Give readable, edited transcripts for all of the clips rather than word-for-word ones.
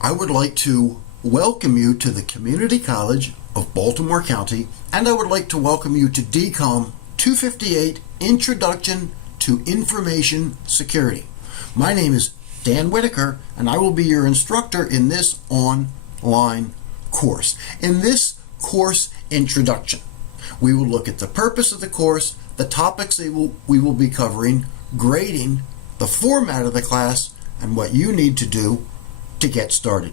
I would like to welcome you to the Community College of Baltimore County, and I would like to welcome you to DCOM258 Introduction to Information Security. My name is Dan Whitaker, and I will be your instructor in this online course. In this course introduction, we will look at the purpose of the course, the topics we will be covering, grading, the format of the class, and what you need to do to get started.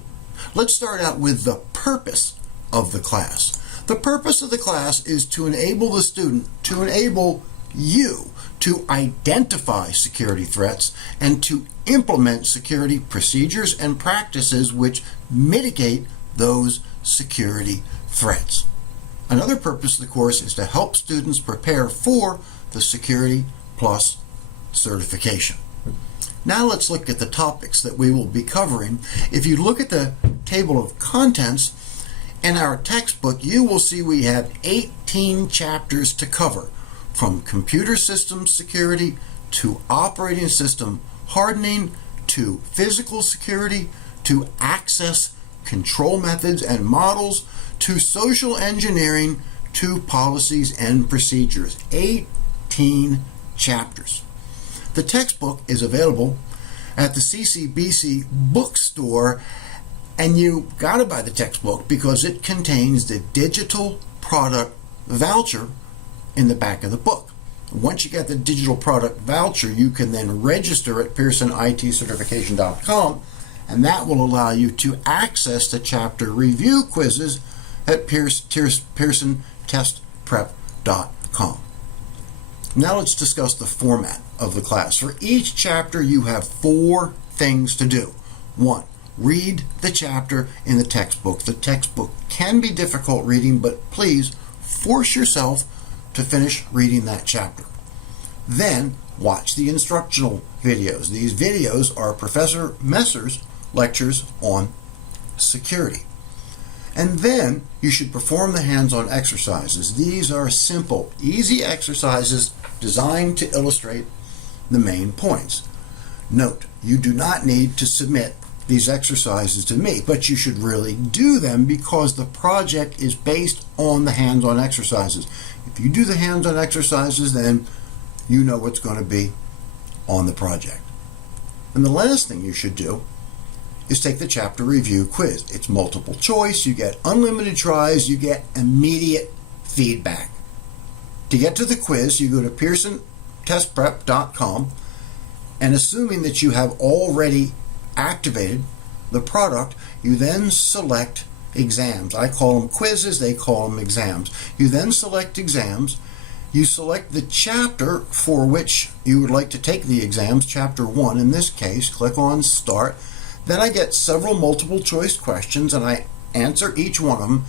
Let's start out with the purpose of the class. The purpose of the class is to enable the student, to enable you to identify security threats and to implement security procedures and practices which mitigate those security threats. Another purpose of the course is to help students prepare for the Security Plus certification. Now let's look at the topics that we will be covering. If you look at the table of contents in our textbook, you will see we have 18 chapters to cover, from computer system security to operating system hardening to physical security to access control methods and models to social engineering to policies and procedures. 18 chapters. The textbook is available at the CCBC bookstore, and you got to buy the textbook because it contains the digital product voucher in the back of the book. Once you get the digital product voucher, you can then register at pearsonitcertification.com, and that will allow you to access the chapter review quizzes at pearsontestprep.com. Now let's discuss the format of the class. For each chapter, you have 4 things to do. 1, read the chapter in the textbook. The textbook can be difficult reading, but please force yourself to finish reading that chapter. Then watch the instructional videos. These videos are Professor Messer's lectures on security. And then you should perform the hands-on exercises. These are simple, easy exercises designed to illustrate the main points. Note, you do not need to submit these exercises to me, but you should really do them because the project is based on the hands-on exercises. If you do the hands-on exercises, then you know what's going to be on the project. And the last thing you should do is take the chapter review quiz. It's multiple choice, you get unlimited tries, you get immediate feedback. To get to the quiz, you go to pearsonitestprep.com, and assuming that you have already activated the product, you then select exams. I call them quizzes, they call them exams. You then select exams. You select the chapter for which you would like to take the exams, chapter 1 in this case, click on Start. Then I get several multiple choice questions and I answer each one of them.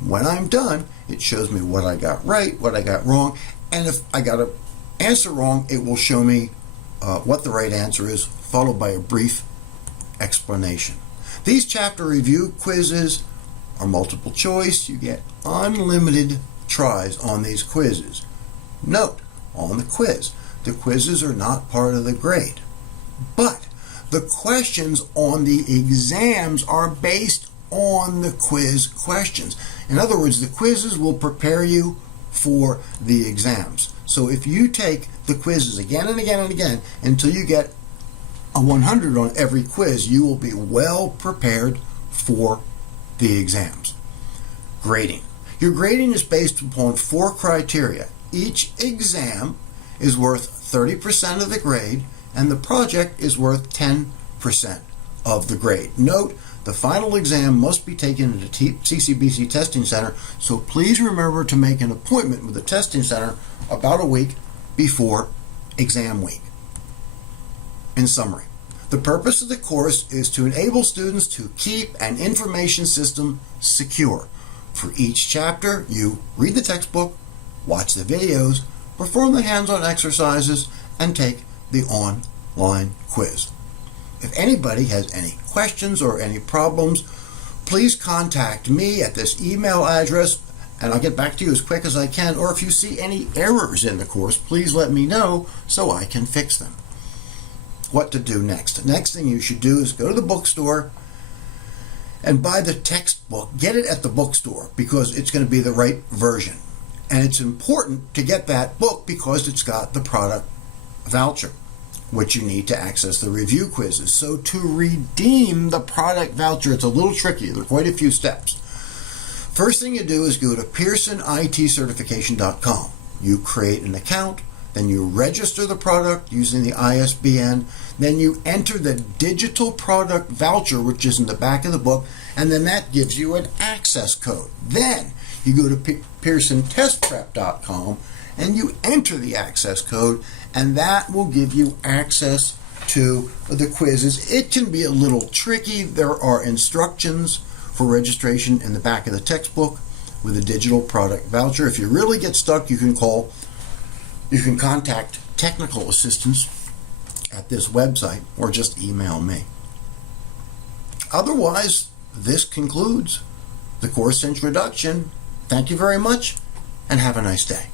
When I'm done, it shows me what I got right, what I got wrong, and if I got an answer wrong, it will show me what the right answer is, followed by a brief explanation. These chapter review quizzes are multiple choice. You get unlimited tries on these quizzes. Note, on the quiz, the quizzes are not part of the grade, but the questions on the exams are based on the quiz questions. In other words, the quizzes will prepare you for the exams. So if you take the quizzes again and again and again until you get a 100 on every quiz, you will be well prepared for the exams. Grading. Your grading is based upon 4 criteria. Each exam is worth 30% of the grade, and the project is worth 10% of the grade. Note, the final exam must be taken at a CCBC testing center, so please remember to make an appointment with the testing center about a week before exam week. In summary, the purpose of the course is to enable students to keep an information system secure. For each chapter, you read the textbook, watch the videos, perform the hands-on exercises, and take the online quiz. If anybody has any questions or any problems, please contact me at this email address and I'll get back to you as quick as I can. Or if you see any errors in the course, please let me know so I can fix them. What to do next? The next thing you should do is go to the bookstore and buy the textbook. Get it at the bookstore because it's going to be the right version. And it's important to get that book because it's got the product voucher, which you need to access the review quizzes. So to redeem the product voucher, it's a little tricky. There are quite a few steps. First thing you do is go to PearsonITcertification.com. You create an account, then you register the product using the ISBN, then you enter the digital product voucher, which is in the back of the book, and then that gives you an access code. Then you go to PearsonTestPrep.com and you enter the access code, and that will give you access to the quizzes. It can be a little tricky. There are instructions for registration in the back of the textbook with a digital product voucher. If you really get stuck, you can contact technical assistance at this website or just email me. Otherwise, this concludes the course introduction. Thank you very much and have a nice day.